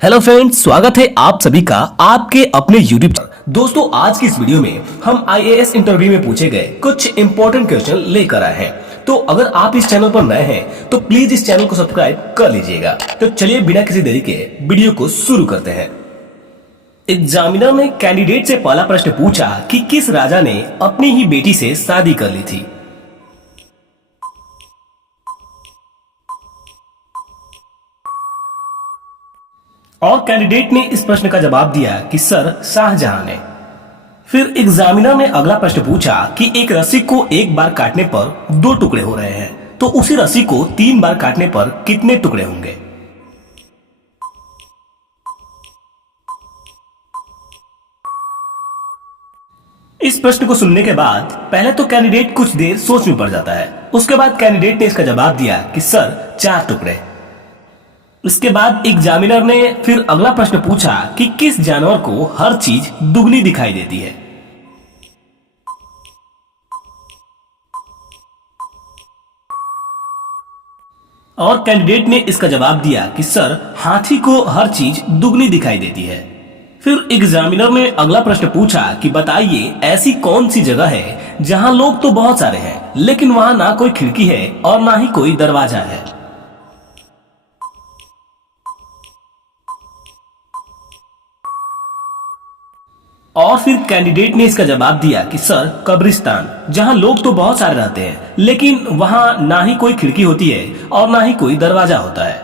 Hello friends, स्वागत है आप सभी का आपके अपने यूट्यूब पर। दोस्तों, आज की इस वीडियो में हम आईएएस इंटरव्यू में पूछे गए कुछ इंपॉर्टेंट क्वेश्चन लेकर आए हैं। तो अगर आप इस चैनल पर नए हैं तो प्लीज इस चैनल को सब्सक्राइब कर लीजिएगा। तो चलिए बिना किसी देरी के वीडियो को शुरू करते हैं। एग्जामिनर ने कैंडिडेट से पहला प्रश्न पूछा कि किस राजा ने अपनी ही बेटी से शादी कर ली थी। और कैंडिडेट ने इस प्रश्न का जवाब दिया कि सर शाहजहां ने। फिर एग्जामिनर ने अगला प्रश्न पूछा कि एक रस्सी को एक बार काटने पर 2 टुकड़े हो रहे हैं, तो उसी रस्सी को 3 बार काटने पर कितने टुकड़े होंगे। इस प्रश्न को सुनने के बाद पहले तो कैंडिडेट कुछ देर सोच में पड़ जाता है। उसके बाद कैंडिडेट ने इसका जवाब दिया कि सर 4 टुकड़े। इसके बाद एग्जामिनर ने फिर अगला प्रश्न पूछा कि किस जानवर को हर चीज दुगनी दिखाई देती है। और कैंडिडेट ने इसका जवाब दिया कि सर हाथी को हर चीज दुगनी दिखाई देती है। फिर एग्जामिनर ने अगला प्रश्न पूछा कि बताइए ऐसी कौन सी जगह है जहां लोग तो बहुत सारे हैं लेकिन वहां ना कोई खिड़की है और ना ही कोई दरवाजा है। और फिर कैंडिडेट ने इसका जवाब दिया कि सर कब्रिस्तान, जहां लोग तो बहुत सारे रहते हैं लेकिन वहां ना ही कोई खिड़की होती है और ना ही कोई दरवाजा होता है।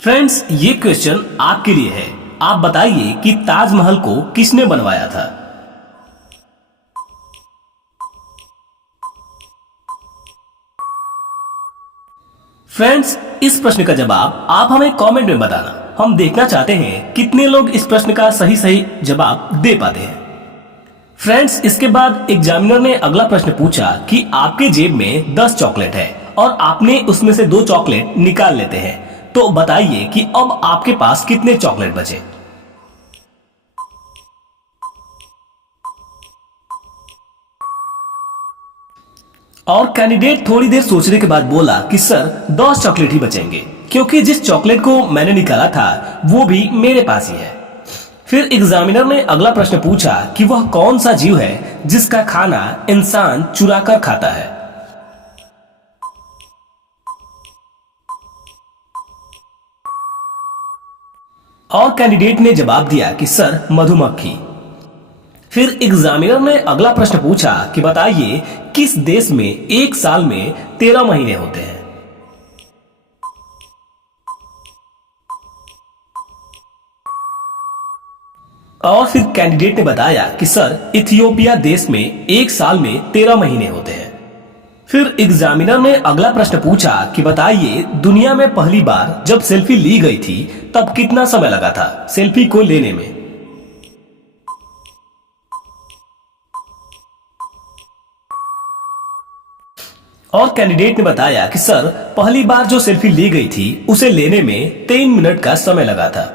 फ्रेंड्स, ये क्वेश्चन आपके लिए है। आप बताइए कि ताजमहल को किसने बनवाया था। फ्रेंड्स, इस प्रश्न का जवाब आप हमें कमेंट में बताना। हम देखना चाहते हैं कितने लोग इस प्रश्न का सही जवाब दे पाते हैं। फ्रेंड्स, इसके बाद एग्जामिनर ने अगला प्रश्न पूछा कि आपके जेब में 10 चॉकलेट है और आपने उसमें से 2 चॉकलेट निकाल लेते हैं, तो बताइए कि अब आपके पास कितने चॉकलेट बचे। और कैंडिडेट थोड़ी देर सोचने के बाद बोला कि सर 10 चॉकलेट ही बचेंगे, क्योंकि जिस चॉकलेट को मैंने निकाला था वो भी मेरे पास ही है। फिर एग्जामिनर ने अगला प्रश्न पूछा कि वह कौन सा जीव है जिसका खाना इंसान चुरा कर खाता है। और कैंडिडेट ने जवाब दिया कि सर मधुमक्खी। फिर एग्जामिनर ने अगला प्रश्न पूछा कि बताइए किस देश में एक साल में 13 महीने होते हैं। और फिर कैंडिडेट ने बताया कि सर इथियोपिया देश में एक साल में 13 महीने होते हैं। फिर एग्जामिनर ने अगला प्रश्न पूछा कि बताइए दुनिया में पहली बार जब सेल्फी ली गई थी तब कितना समय लगा था सेल्फी को लेने में। और कैंडिडेट ने बताया कि सर पहली बार जो सेल्फी ली गई थी उसे लेने में 3 मिनट का समय लगा था।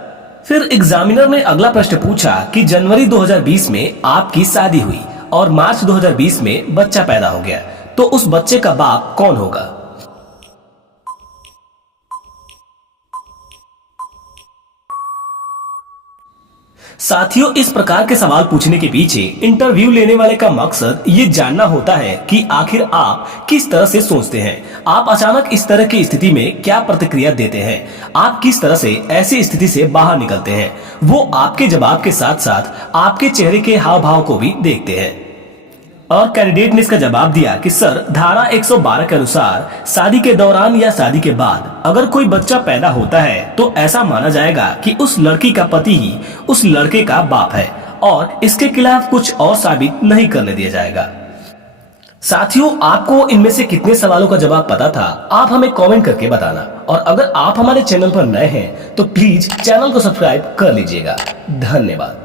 फिर एग्जामिनर ने अगला प्रश्न पूछा कि जनवरी 2020 में आपकी शादी हुई और मार्च 2020 में बच्चा पैदा हो गया, तो उस बच्चे का बाप कौन होगा। साथियों, इस प्रकार के सवाल पूछने के पीछे इंटरव्यू लेने वाले का मकसद ये जानना होता है कि आखिर आप किस तरह से सोचते हैं, आप अचानक इस तरह की स्थिति में क्या प्रतिक्रिया देते हैं, आप किस तरह से ऐसी स्थिति से बाहर निकलते हैं। वो आपके जवाब के साथ साथ आपके चेहरे के हाव भाव को भी देखते हैं। और कैंडिडेट ने इसका जवाब दिया कि सर धारा 112 के अनुसार शादी के दौरान या शादी के बाद अगर कोई बच्चा पैदा होता है तो ऐसा माना जाएगा कि उस लड़की का पति ही उस लड़के का बाप है और इसके खिलाफ कुछ और साबित नहीं करने दिया जाएगा। साथियों, आपको इनमें से कितने सवालों का जवाब पता था आप हमें कमेंट करके बताना। और अगर आप हमारे चैनल पर नए हैं तो प्लीज चैनल को सब्सक्राइब कर लीजिएगा। धन्यवाद।